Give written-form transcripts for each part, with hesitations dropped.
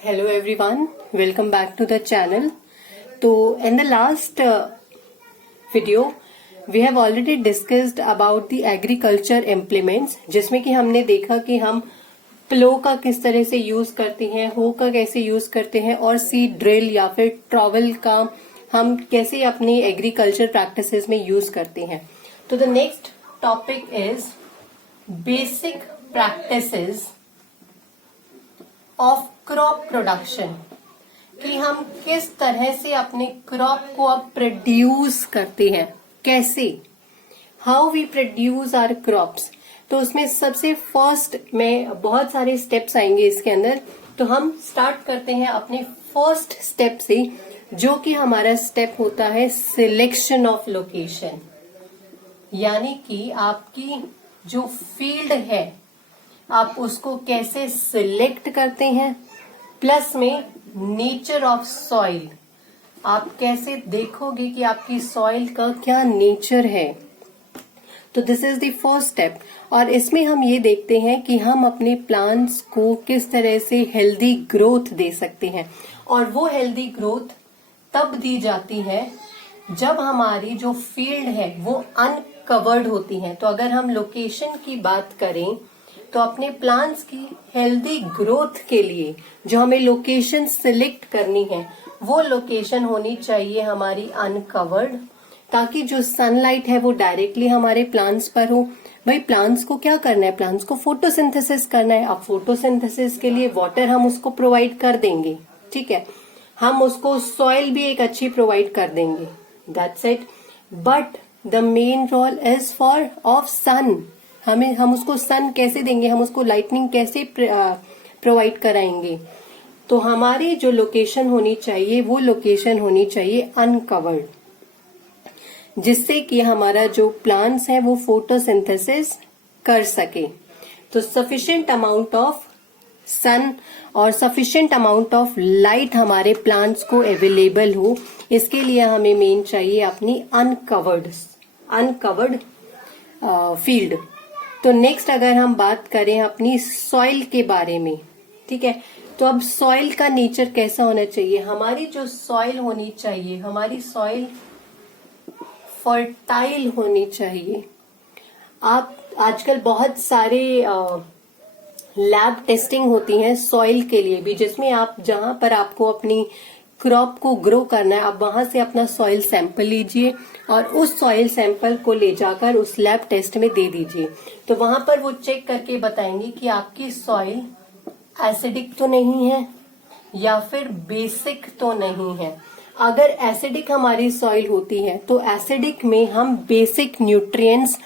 Hello everyone, welcome back to the channel. तो in the last video we have already discussed about the agriculture implements, जिसमें कि हमने देखा कि हम प्लो का किस तरह से यूज करते हैं, हो का कैसे यूज करते हैं और सीड ड्रिल या फिर ट्रॉवल का हम कैसे अपनी एग्रीकल्चर प्रैक्टिसेस में यूज करते हैं. तो the next topic is basic practices of crop production, कि हम किस तरह से अपने क्रॉप को अब प्रोड्यूस करते हैं, कैसे, how we produce our crops. तो उसमें सबसे फर्स्ट में बहुत सारे स्टेप्स आएंगे इसके अंदर. तो हम स्टार्ट करते हैं अपने फर्स्ट स्टेप से, जो कि हमारा स्टेप होता है सिलेक्शन ऑफ लोकेशन. यानी कि आपकी जो फील्ड है आप उसको कैसे सिलेक्ट करते हैं, प्लस में नेचर ऑफ सॉइल, आप कैसे देखोगे कि आपकी सॉइल का क्या नेचर है. तो this is the first step. और इसमें हम ये देखते हैं कि हम अपने प्लांट्स को किस तरह से हेल्दी ग्रोथ दे सकते हैं. और वो हेल्दी ग्रोथ तब दी जाती है जब हमारी जो फील्ड है वो अनकवर्ड होती है. तो अगर हम लोकेशन की बात करें तो अपने प्लांट्स की हेल्दी ग्रोथ के लिए जो हमें लोकेशन सिलेक्ट करनी है वो लोकेशन होनी चाहिए हमारी अनकवर्ड, ताकि जो सनलाइट है वो डायरेक्टली हमारे प्लांट्स पर हो. भाई प्लांट्स को क्या करना है, प्लांट्स को फोटोसिंथेसिस करना है. अब फोटोसिंथेसिस के लिए वाटर हम उसको प्रोवाइड कर देंगे, ठीक है, हम उसको सॉइल भी एक अच्छी प्रोवाइड कर देंगे, that's it. But the main role is for of sun. हम उसको सन कैसे देंगे, हम उसको लाइटनिंग कैसे प्रोवाइड कराएंगे. तो हमारी जो लोकेशन होनी चाहिए वो लोकेशन होनी चाहिए अनकवर्ड, जिससे कि हमारा जो प्लांट्स है वो फोटोसिंथेसिस कर सके. तो सफिशिएंट अमाउंट ऑफ सन और सफिशिएंट अमाउंट ऑफ लाइट हमारे प्लांट्स को अवेलेबल हो, इसके लिए हमें मेन चाहिए अपनी अनकवर्ड फील्ड. तो नेक्स्ट अगर हम बात करें अपनी सॉइल के बारे में, ठीक है, तो अब सॉइल का नेचर कैसा होना चाहिए. हमारी जो सॉइल होनी चाहिए, हमारी सॉइल फर्टाइल होनी चाहिए. आप आजकल बहुत सारे लैब टेस्टिंग होती हैं सॉइल के लिए भी, जिसमें आप जहां पर आपको अपनी क्रॉप को ग्रो करना है आप वहां से अपना सॉइल सैंपल लीजिए और उस सॉइल सैंपल को ले जाकर उस लैब टेस्ट में दे दीजिए. तो वहां पर वो चेक करके बताएंगे कि आपकी सॉइल एसिडिक तो नहीं है या फिर बेसिक तो नहीं है. अगर एसिडिक हमारी सॉइल होती है तो एसिडिक में हम बेसिक न्यूट्रिएंट्स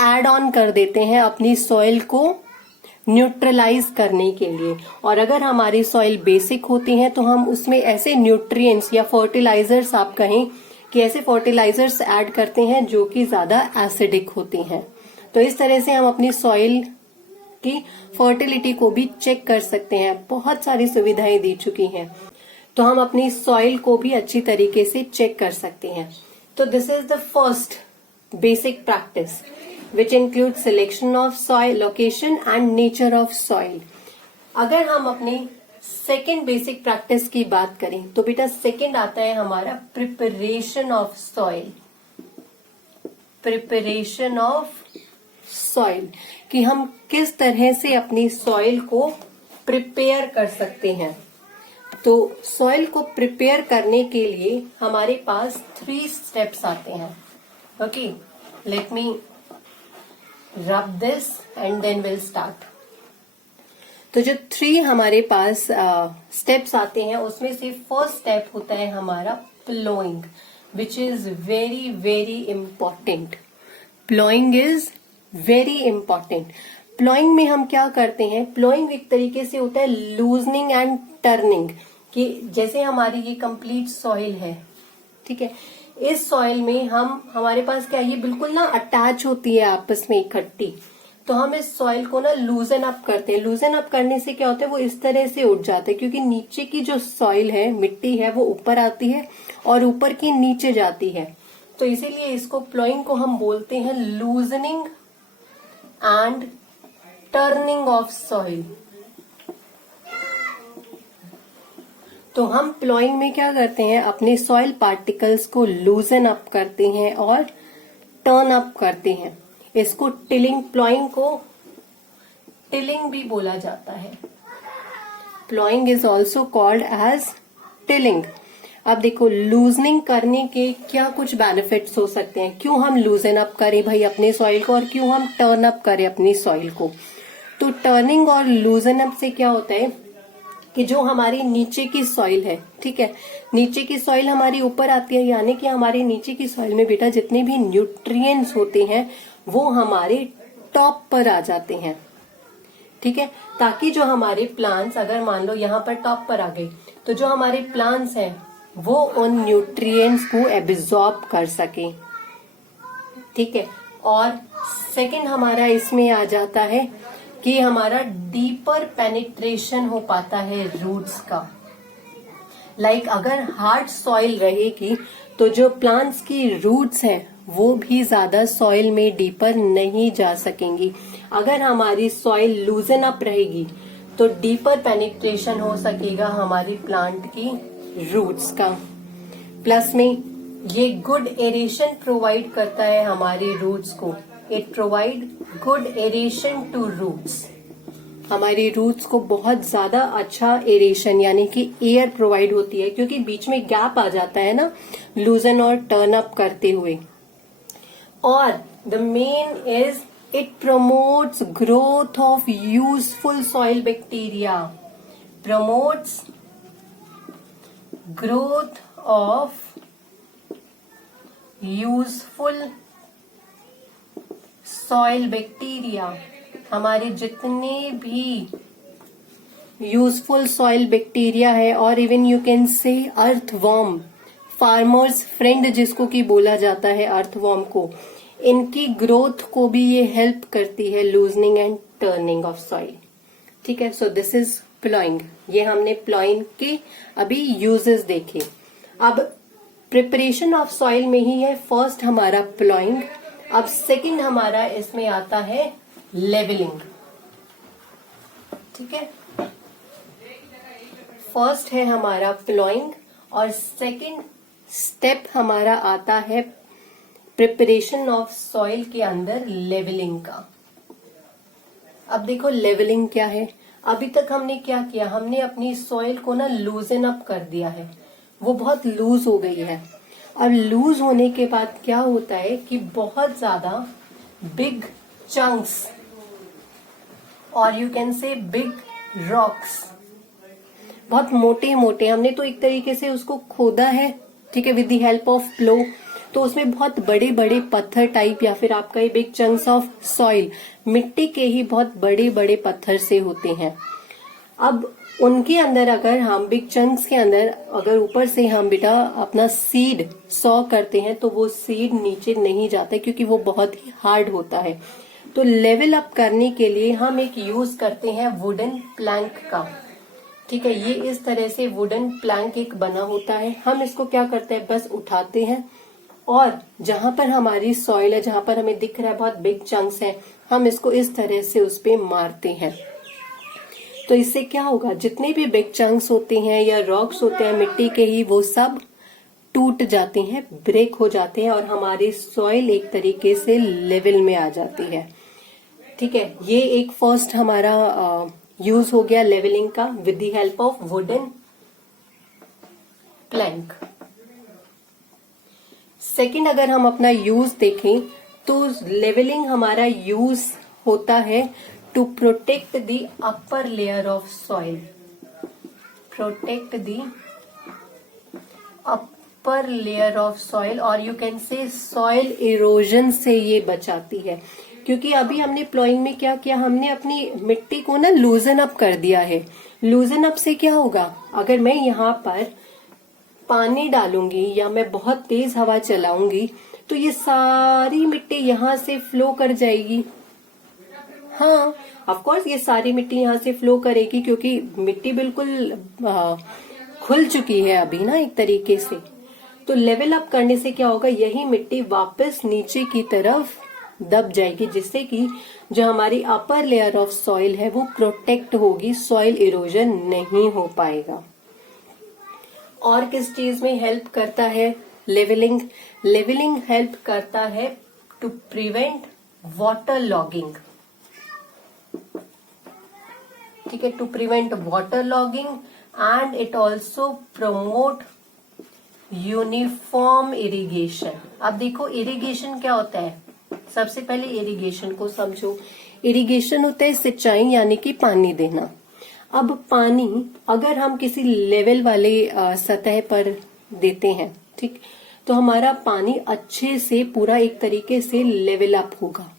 ऐड ऑन कर देते हैं अपनी सॉइल को न्यूट्रलाइज करने के लिए. और अगर हमारी सॉइल बेसिक होती है तो हम उसमें ऐसे न्यूट्रिएंट्स या फर्टिलाइजर्स, आप कहें कि ऐसे फर्टिलाइजर्स ऐड करते हैं जो कि ज्यादा एसिडिक होती हैं. तो इस तरह से हम अपनी सॉइल की फर्टिलिटी को भी चेक कर सकते हैं. बहुत सारी सुविधाएं दी चुकी हैं, तो हम अपनी सॉइल को भी अच्छी तरीके से चेक कर सकते हैं. तो this is the first basic practice which includes selection of soil, location and nature of soil. अगर हम अपनी सेकेंड बेसिक प्रैक्टिस की बात करें तो बेटा सेकेंड आता है हमारा preparation of soil. Preparation of soil, कि हम किस तरह से अपनी सॉइल को प्रिपेयर कर सकते हैं. तो सॉइल को प्रिपेयर करने के लिए हमारे पास 3 स्टेप्स आते हैं. Okay, let me rub this and then we'll start. तो जो 3 हमारे पास स्टेप्स आते हैं उसमें से फर्स्ट स्टेप होता है हमारा ploughing, which is very very important. Ploughing is very important. Ploughing में हम क्या करते हैं, प्लोइंग एक तरीके से होता है लूजनिंग एंड टर्निंग, कि जैसे हमारी ये कंप्लीट सॉइल है, ठीक है, इस सॉइल में हमारे पास क्या, ये बिल्कुल ना अटैच होती है आपस में इकट्ठी. तो हम इस सॉइल को ना लूजन अप करते हैं. लूजन अप करने से क्या होता है, वो इस तरह से उठ जाता है, क्योंकि नीचे की जो सॉइल है, मिट्टी है, वो ऊपर आती है और ऊपर की नीचे जाती है. तो इसीलिए इसको प्लोइंग को हम बोलते हैं loosening and turning of soil. तो हम प्लॉइंग में क्या करते हैं, अपने सॉइल पार्टिकल्स को लूजन अप करते हैं और टर्न अप करते हैं। इसको टिलिंग, प्लॉइंग को टिलिंग भी बोला जाता है। Ploughing is also called as tilling. अब देखो, लूजनिंग करने के क्या कुछ बेनिफिट्स हो सकते हैं, क्यों हम लूजन अप करें भाई अपने सॉइल को, और क्यों हम टर्न अप करें अपनी सॉइल को। तो टर्निंग और लूजन अप से क्या होता है कि जो हमारी नीचे की सॉइल है, ठीक है, नीचे की सॉइल हमारी ऊपर आती है, यानी कि हमारे नीचे की सॉइल में बेटा जितने भी न्यूट्रिएंट्स होते हैं वो हमारे टॉप पर आ जाते हैं, ठीक है, ताकि जो हमारे प्लांट्स, अगर मान लो यहाँ पर टॉप पर आ गए, तो जो हमारे प्लांट्स हैं वो उन न्यूट्रिएंट्स को एब्जॉर्ब कर सके, ठीक है। और सेकंड हमारा इसमें आ जाता है कि हमारा डीपर पेनिट्रेशन हो पाता है रूट्स का। लाइक अगर हार्ड सॉइल रहेगी तो जो प्लांट्स की रूट्स हैं वो भी ज्यादा सॉइल में डीपर नहीं जा सकेंगी। अगर हमारी सॉइल लूजन अप रहेगी तो डीपर पेनिट्रेशन हो सकेगा हमारी प्लांट की रूट्स का। प्लस में ये गुड एरेशन प्रोवाइड करता है हमारी रूट्स को। It provide good aeration to roots. हमारी रूट्स को बहुत ज्यादा अच्छा एरेशन यानी कि एयर प्रोवाइड होती है, क्योंकि बीच में गैप आ जाता है ना लूजन और टर्न अप करते हुए। और the main is it promotes growth of useful soil bacteria. Promotes growth of useful soil bacteria. हमारे जितने भी यूजफुल सॉइल बैक्टीरिया है, और इवन यू कैन से अर्थवॉर्म, फार्मर्स फ्रेंड जिसको कि बोला जाता है अर्थवॉर्म को, इनकी ग्रोथ को भी ये हेल्प करती है, loosening and turning of soil, ठीक है। So this is ploughing. ये हमने प्लॉइंग के अभी यूजेस देखे। अब प्रिपरेशन ऑफ सॉइल में ही है फर्स्ट हमारा प्लॉइंग। अब सेकंड हमारा इसमें आता है लेवलिंग, ठीक है। फर्स्ट है हमारा प्लॉइंग और सेकंड स्टेप हमारा आता है प्रिपरेशन ऑफ सॉइल के अंदर लेवलिंग का। अब देखो लेवलिंग क्या है। अभी तक हमने क्या किया, हमने अपनी सॉइल को ना लूजन अप कर दिया है, वो बहुत लूज हो गई है। अब लूज होने के बाद क्या होता है कि बहुत ज्यादा बिग चंक्स और यू कैन से बिग रॉक्स, बहुत मोटे मोटे, हमने तो एक तरीके से उसको खोदा है, ठीक है, विद द हेल्प ऑफ प्लो। तो उसमें बहुत बड़े बड़े पत्थर टाइप या फिर आपका ये बिग चंक्स ऑफ सॉइल, मिट्टी के ही बहुत बड़े बड़े पत्थर से होते हैं। अब उनके अंदर अगर हम बिग चंक्स के अंदर अगर ऊपर से हम बेटा अपना सीड सॉ करते हैं तो वो सीड नीचे नहीं जाता, क्योंकि वो बहुत ही हार्ड होता है। तो लेवल अप करने के लिए हम एक यूज करते हैं वुडन प्लैंक का, ठीक है। ये इस तरह से वुडन प्लैंक एक बना होता है। हम इसको क्या करते हैं, बस उठाते हैं और जहां पर हमारी सॉइल है, जहां पर हमें दिख रहा है बहुत बिग चंक्स हैं, हम इसको इस तरह से उस पे मारते हैं। तो इससे क्या होगा, जितने भी बिग चंक्स होते हैं या रॉक्स होते हैं मिट्टी के ही, वो सब टूट जाते हैं, ब्रेक हो जाते हैं और हमारी सॉइल एक तरीके से लेवल में आ जाती है, ठीक है। ये एक फर्स्ट हमारा यूज हो गया लेवलिंग का with the help of wooden plank. Second अगर हम अपना यूज देखें तो लेवलिंग हमारा यूज होता है to protect the upper layer of soil, protect the upper layer of soil, और you can say soil erosion से ये बचाती है। क्योंकि अभी हमने प्लॉइंग में क्या किया, हमने अपनी मिट्टी को ना लूजन अप कर दिया है। लूजन अप से क्या होगा, अगर मैं यहाँ पर पानी डालूंगी या मैं बहुत तेज हवा चलाऊंगी तो ये सारी मिट्टी यहाँ से फ्लो कर जाएगी। हाँ, ऑफ कोर्स ये सारी मिट्टी यहाँ से फ्लो करेगी, क्योंकि मिट्टी बिल्कुल खुल चुकी है अभी ना एक तरीके से। तो लेवल अप करने से क्या होगा, यही मिट्टी वापस नीचे की तरफ दब जाएगी, जिससे कि जो हमारी अपर लेयर ऑफ सॉइल है वो प्रोटेक्ट होगी, सॉइल इरोजन नहीं हो पाएगा। और किस चीज में हेल्प करता है? लेवलिंग। लेवलिंग हेल्प करता है टू प्रिवेंट वाटर लॉगिंग, ठीक है, to prevent water logging and it also promote uniform irrigation. अब देखो इरिगेशन क्या होता है, सबसे पहले इरिगेशन को समझो। इरिगेशन होता है सिंचाई यानी कि पानी देना। अब पानी अगर हम किसी लेवल वाले सतह पर देते हैं, ठीक, तो हमारा पानी अच्छे से पूरा एक तरीके से लेवल अप होगा।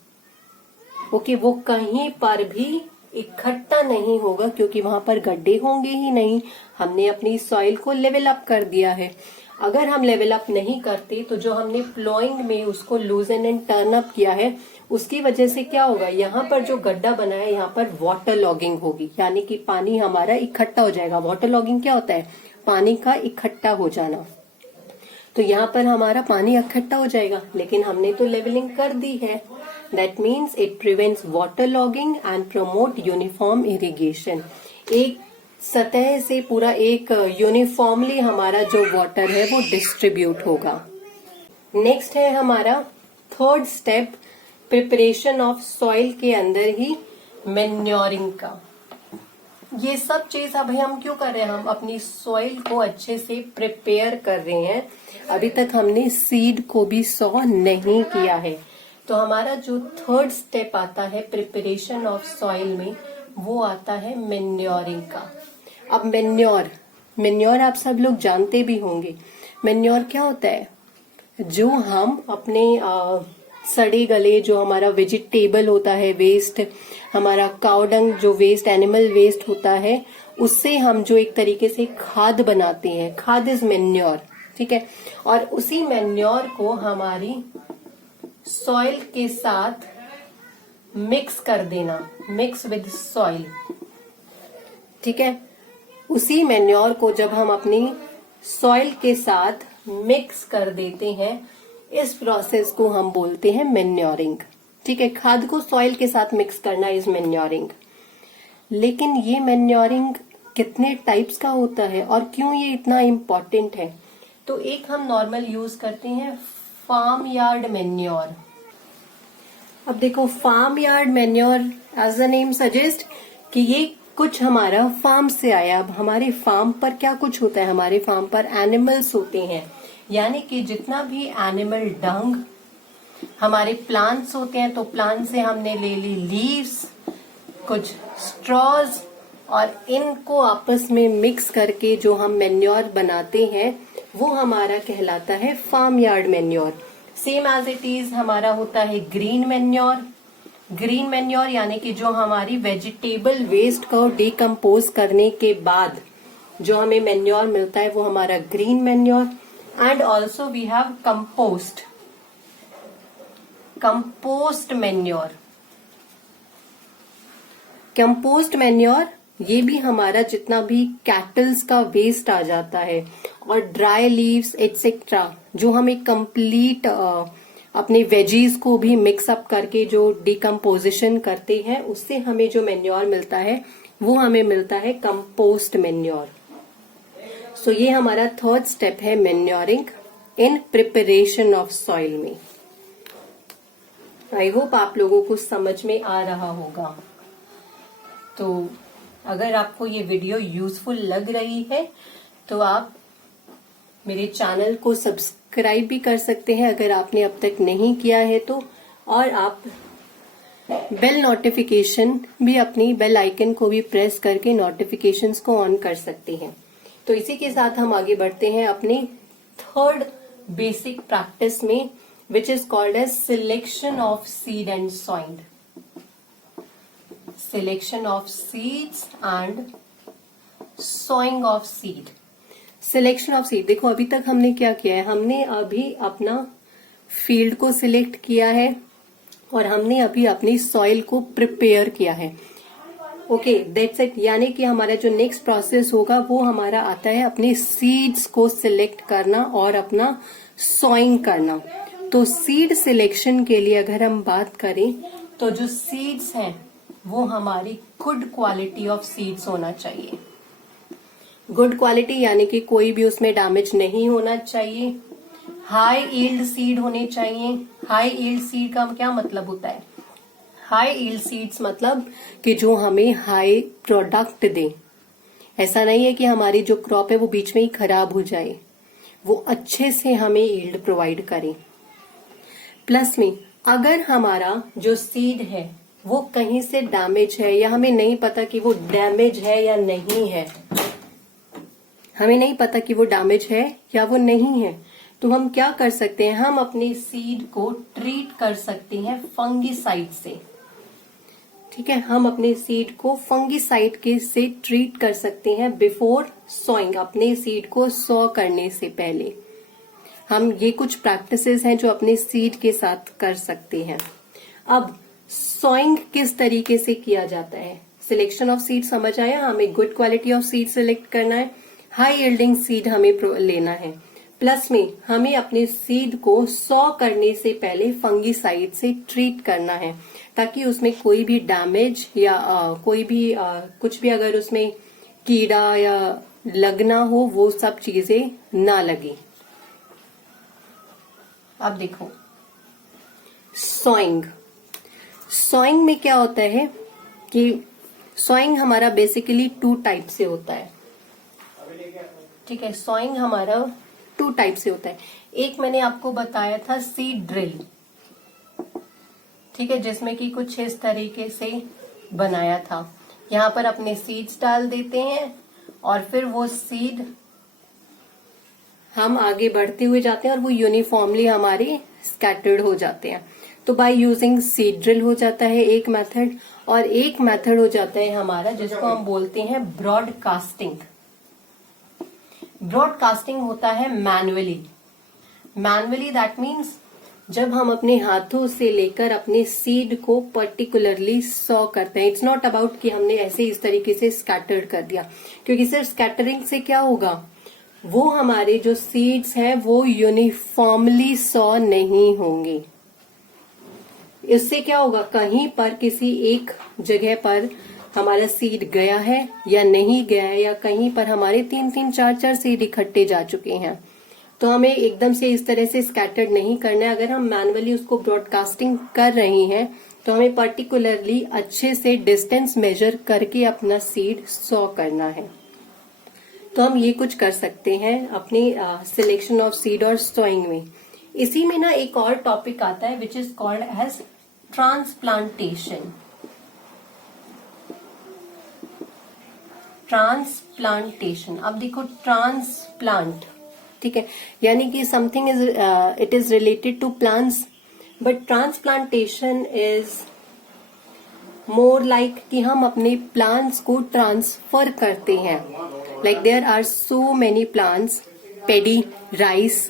ओके, वो कहीं पर भी इकट्ठा नहीं होगा क्योंकि वहां पर गड्ढे होंगे ही नहीं। हमने अपनी सॉइल को लेवल अप कर दिया है। अगर हम लेवल अप नहीं करते तो जो हमने प्लॉइंग में उसको लूजन एंड टर्न अप किया है, उसकी वजह से क्या होगा, यहाँ पर जो गड्ढा बना है यहाँ पर वाटर लॉगिंग होगी, यानी कि पानी हमारा इकट्ठा हो जाएगा। वाटर लॉगिंग क्या होता है? पानी का इकट्ठा हो जाना। तो यहाँ पर हमारा पानी इकट्ठा हो जाएगा, लेकिन हमने तो लेवलिंग कर दी है। That means it prevents water logging and promote uniform irrigation. एक सतह से पूरा एक यूनिफॉर्मली हमारा जो वाटर है वो डिस्ट्रीब्यूट होगा। नेक्स्ट है हमारा third step, preparation of soil के अंदर ही मैन्योरिंग का। ये सब चीज अभी हम क्यों कर रहे हैं? हम अपनी सॉइल को अच्छे से प्रिपेयर कर रहे हैं। अभी तक हमने सीड को भी सॉ नहीं किया है। तो हमारा जो थर्ड स्टेप आता है प्रिपरेशन ऑफ सॉइल में, वो आता है मैन्योरिंग का। अब मैन्योर आप सब लोग जानते भी होंगे। मैन्योर क्या होता है? जो हम अपने सड़े गले जो हमारा वेजिटेबल होता है वेस्ट, हमारा काउडंग जो वेस्ट, एनिमल वेस्ट होता है, उससे हम जो एक तरीके से खाद बनाते हैं, खाद इज मैन्योर, ठीक है। और उसी मैन्योर को हमारी सॉइल के साथ मिक्स कर देना, मिक्स विद सॉइल, ठीक है। उसी मैन्योर को जब हम अपनी सॉइल के साथ मिक्स कर देते हैं, इस प्रोसेस को हम बोलते हैं मैन्योरिंग, ठीक है। खाद को सॉइल के साथ मिक्स करना इज मैन्योरिंग। लेकिन ये मैन्योरिंग कितने टाइप्स का होता है और क्यों ये इतना इम्पोर्टेंट है? तो एक हम नॉर्मल यूज करते हैं फार्म यार्ड मैन्योर। अब देखो farm yard manure as the name suggest कि ये कुछ हमारा फार्म से आया। अब हमारे फार्म पर क्या कुछ होता है? हमारे फार्म पर एनिमल्स होते हैं, यानी कि जितना भी एनिमल डंग, हमारे प्लांट्स होते हैं, तो प्लांट से हमने ले ली लीव्स, कुछ स्ट्रॉज, और इनको आपस में मिक्स करके जो हम मैन्योर बनाते हैं वो हमारा कहलाता है farm yard manure. Same as it is हमारा होता है ग्रीन मैन्योर। ग्रीन मैन्योर यानी कि जो हमारी वेजिटेबल वेस्ट को डिकम्पोज करने के बाद जो हमें मैन्योर मिलता है वो हमारा green manure. And also we have compost, compost manure. Compost manure ये भी हमारा जितना भी कैटल्स का वेस्ट आ जाता है और ड्राई लीव्स एटसेट्रा, जो हम एक कंप्लीट अपने वेजीज को भी मिक्स अप करके जो डिकम्पोजिशन करते हैं, उससे हमें जो मैन्योर मिलता है वो हमें मिलता है कंपोस्ट मैन्योर। सो ये हमारा थर्ड स्टेप है manuring in preparation of soil में। आई होप आप लोगों को समझ में आ रहा होगा। तो अगर आपको ये वीडियो यूजफुल लग रही है तो आप मेरे चैनल को सब्सक्राइब भी कर सकते हैं अगर आपने अब तक नहीं किया है तो, और आप बेल नोटिफिकेशन भी, अपनी बेल आइकन को भी प्रेस करके नोटिफिकेशंस को ऑन कर सकते हैं। तो इसी के साथ हम आगे बढ़ते हैं अपनी थर्ड बेसिक प्रैक्टिस में, which is called as selection of seed and soil. Selection of seeds and sowing of seed. Selection of seed, देखो अभी तक हमने क्या किया है, हमने अभी अपना फील्ड को सिलेक्ट किया है और हमने अभी अपनी सॉइल को प्रिपेयर किया है। Okay, that's it. यानी कि हमारा जो नेक्स्ट प्रोसेस होगा वो हमारा आता है अपने सीड्स को सिलेक्ट करना और अपना सॉइंग करना। तो सीड सिलेक्शन के लिए अगर हम बात करें तो जो सीड्स हैं वो हमारी गुड क्वालिटी ऑफ सीड्स होना चाहिए। गुड क्वालिटी यानी कि कोई भी उसमें डैमेज नहीं होना चाहिए। हाई यील्ड सीड होने चाहिए। हाई यील्ड सीड का क्या मतलब होता है? हाई यील्ड सीड्स मतलब कि जो हमें हाई प्रोडक्ट दे। ऐसा नहीं है कि हमारी जो क्रॉप है वो बीच में ही खराब हो जाए, वो अच्छे से हमें यील्ड प्रोवाइड करे। प्लस में अगर हमारा जो सीड है वो कहीं से डैमेज है या हमें नहीं पता कि वो डैमेज है या नहीं है, हमें नहीं पता कि वो डैमेज है या वो नहीं है, तो हम क्या कर सकते हैं? हम अपने सीड को ट्रीट कर सकते हैं फंगीसाइड से। ठीक है, हम अपने सीड को फंगीसाइड के से ट्रीट कर सकते हैं बिफोर सोइंग। अपने सीड को सॉ करने से पहले हम ये कुछ प्रैक्टिसेस हैं जो अपने सीड के साथ कर सकते हैं। अब सोइंग किस तरीके से किया जाता है? सिलेक्शन ऑफ सीड समझ आया, हमें good quality of seed select करना है, हाई यील्डिंग सीड हमें लेना है, प्लस में हमें अपने सीड को सॉ करने से पहले फंगीसाइड से ट्रीट करना है ताकि उसमें कोई भी डैमेज या कोई भी कुछ भी अगर उसमें कीड़ा या लगना हो वो सब चीजें ना लगे। अब देखो सॉइंग। सॉइंग में क्या होता है कि सॉइंग हमारा बेसिकली 2 टाइप से होता है। ठीक है, सॉइंग हमारा 2 टाइप से होता है। एक मैंने आपको बताया था सीड ड्रिल, ठीक है, जिसमें कि कुछ इस तरीके से बनाया था। यहाँ पर अपने सीड्स डाल देते हैं और फिर वो सीड हम आगे बढ़ते हुए जाते हैं और वो यूनिफॉर्मली हमारे स्कैटर्ड हो जाते हैं। तो बाय यूजिंग सीड ड्रिल हो जाता है एक मेथड, और एक मेथड हो जाता है हमारा जिसको हम बोलते हैं ब्रॉडकास्टिंग। ब्रॉडकास्टिंग होता है मैन्युअली। मैन्युअली दैट मीन्स जब हम अपने हाथों से लेकर अपने सीड को पर्टिकुलरली सॉ करते हैं। इट्स नॉट अबाउट कि हमने ऐसे इस तरीके से स्कैटर्ड कर दिया, क्योंकि सिर्फ स्कैटरिंग से क्या होगा, वो हमारे जो सीड्स हैं वो यूनिफॉर्मली सॉ नहीं होंगे। इससे क्या होगा, कहीं पर किसी एक जगह पर हमारा सीड गया है या नहीं गया है, या कहीं पर हमारे 3-3, 4-4 सीड इकट्ठे जा चुके हैं, तो हमें एकदम से इस तरह से स्कैटर्ड नहीं करना है। अगर हम मैन्युअली उसको ब्रॉडकास्टिंग कर रहे हैं तो हमें पर्टिकुलरली अच्छे से डिस्टेंस मेजर करके अपना सीड सॉ करना है। तो हम ये कुछ कर सकते हैं अपनी सिलेक्शन ऑफ सीड और सॉइंग में। इसी में ना एक और टॉपिक आता है which is called as transplantation. Transplantation, अब देखो ट्रांसप्लांट, ठीक है, यानी कि something is it is related to plants, but transplantation is more like कि हम अपने प्लांट्स को ट्रांसफर करते हैं। Like there are so many plants, paddy, rice,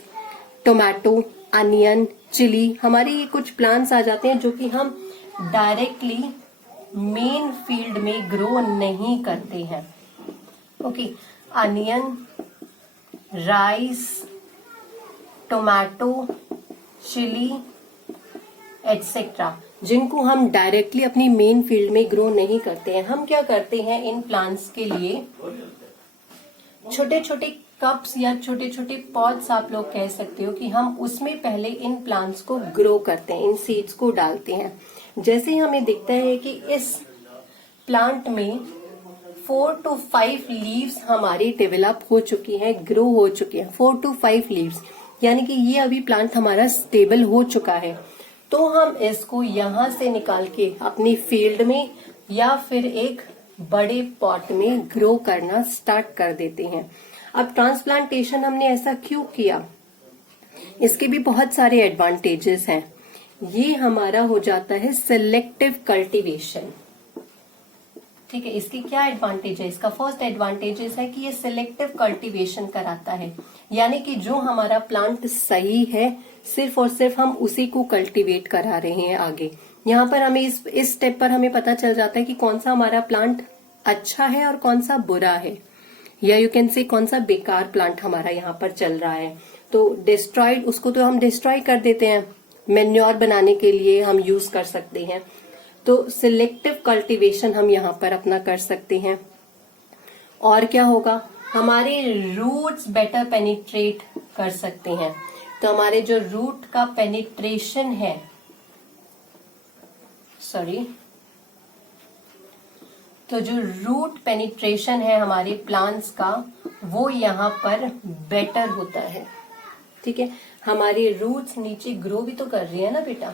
tomato, onion, chilli, हमारे ये कुछ प्लांट्स आ जाते हैं जो कि हम डायरेक्टली मेन फील्ड में ग्रो नहीं करते हैं। Okay, onion, rice, tomato, chilli etcetera, जिनको हम डायरेक्टली अपनी मेन फील्ड में ग्रो नहीं करते हैं। हम क्या करते हैं, इन प्लांट्स के लिए छोटे छोटे कप्स या छोटे छोटे पॉट्स आप लोग कह सकते हो कि हम उसमें पहले इन प्लांट्स को ग्रो करते हैं, इन सीड्स को डालते हैं। जैसे हमें दिखता है कि इस प्लांट में 4 to 5 लीव्स हमारी डेवलप हो चुकी हैं, ग्रो हो चुकी हैं, 4 to 5 लीव्स, यानी कि ये अभी प्लांट हमारा स्टेबल हो चुका है। तो हम इसको यहां से निकाल के अपनी फील्ड में या फिर एक बड़े पॉट में ग्रो करना स्टार्ट कर देते हैं। अब ट्रांसप्लांटेशन हमने ऐसा क्यों किया, इसके भी बहुत सारे एडवांटेजेस हैं। ये हमारा हो जाता है सिलेक्टिव कल्टीवेशन। ठीक है, इसकी क्या एडवांटेज है? इसका फर्स्ट एडवांटेज है कि ये सिलेक्टिव कल्टीवेशन कराता है, यानी कि जो हमारा प्लांट सही है सिर्फ और सिर्फ हम उसी को कल्टीवेट करा रहे हैं आगे। यहाँ पर हमें इस स्टेप पर हमें पता चल जाता है कि कौन सा हमारा प्लांट अच्छा है और कौन सा बुरा है, या यू कैन से कौन सा बेकार प्लांट हमारा यहाँ पर चल रहा है। तो डिस्ट्रॉयड, उसको तो हम डिस्ट्रॉय कर देते हैं, मैन्योर बनाने के लिए हम यूज कर सकते हैं। तो सिलेक्टिव कल्टीवेशन हम यहाँ पर अपना कर सकते हैं। और क्या होगा, हमारे रूट्स बेटर पेनिट्रेट कर सकते हैं। तो हमारे जो रूट का पेनिट्रेशन है, तो जो रूट पेनिट्रेशन है हमारे प्लांट्स का, वो यहाँ पर बेटर होता है। ठीक है, हमारे रूट्स नीचे ग्रो भी तो कर रही है ना बेटा,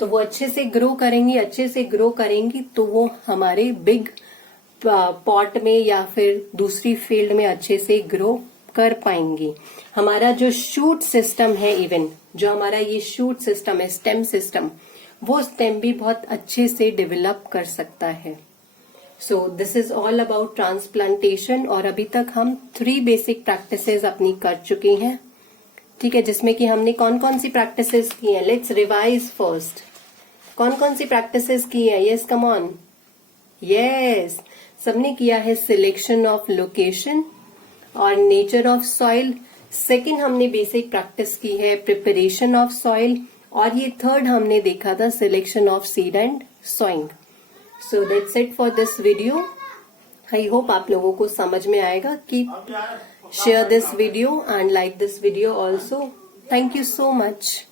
तो वो अच्छे से ग्रो करेंगी तो वो हमारे बिग पॉट में या फिर दूसरी फील्ड में अच्छे से ग्रो कर पाएंगी। हमारा जो शूट सिस्टम है, इवन जो हमारा ये शूट सिस्टम है, स्टेम सिस्टम, वो स्टेम भी बहुत अच्छे से डेवलप कर सकता है। So this is all about transplantation. और अभी तक हम 3 बेसिक प्रैक्टिसेस अपनी कर चुके हैं। ठीक है, जिसमें कि हमने कौन कौन सी प्रैक्टिसेस की हैं, लेट्स रिवाइज फर्स्ट। कौन कौन सी प्रैक्टिसेस की है? Yes, come on. यस, सबने किया है सिलेक्शन ऑफ लोकेशन और नेचर ऑफ सॉइल। सेकंड हमने बेसिक प्रैक्टिस की है प्रिपरेशन ऑफ सॉइल, और ये थर्ड हमने देखा था selection of seed and sawing. So that's it for this video. I hope आप लोगों को समझ में आएगा। Keep share this video and like this video also. Thank you so much.